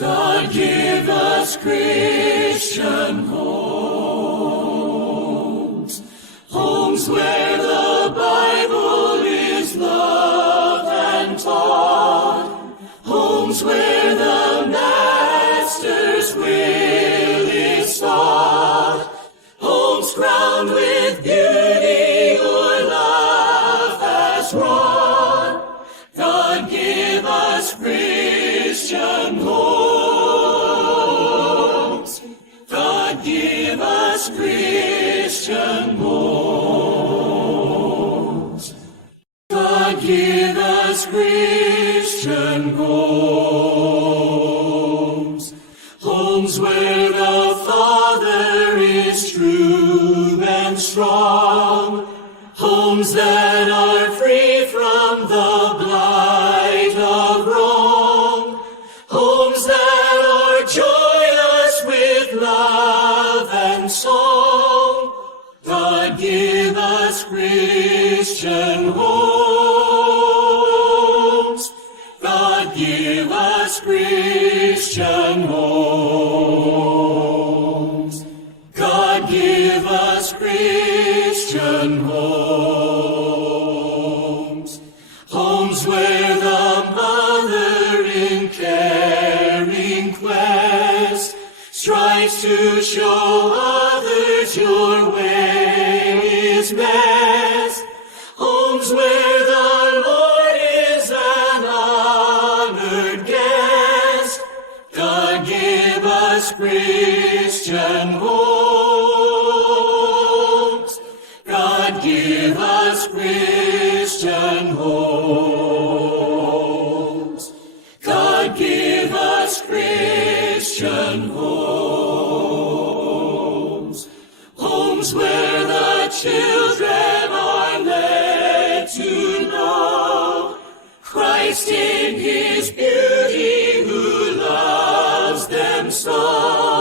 God give us Christian homes, homes where the Bible is loved and taught, homes where the Master's will is sought, homes crowned with beauty your love has wrought. God give us Christian homes. God give us Christian homes. God give us Christian homes. Homes where the Father is true and strong. Homes that are free from the blight of wrong. Homes that are joyous with love and song. God give us Christian homes. God give us Christian homes. God give us Christian homes. Homes where the mother in caring quest strives to show others your way is best. Homes where the Lord is an honored guest. God give us Christian homes. God give us Christian homes. God give us Christian homes. Homes where the children are led to know Christ in his beauty who loves them so.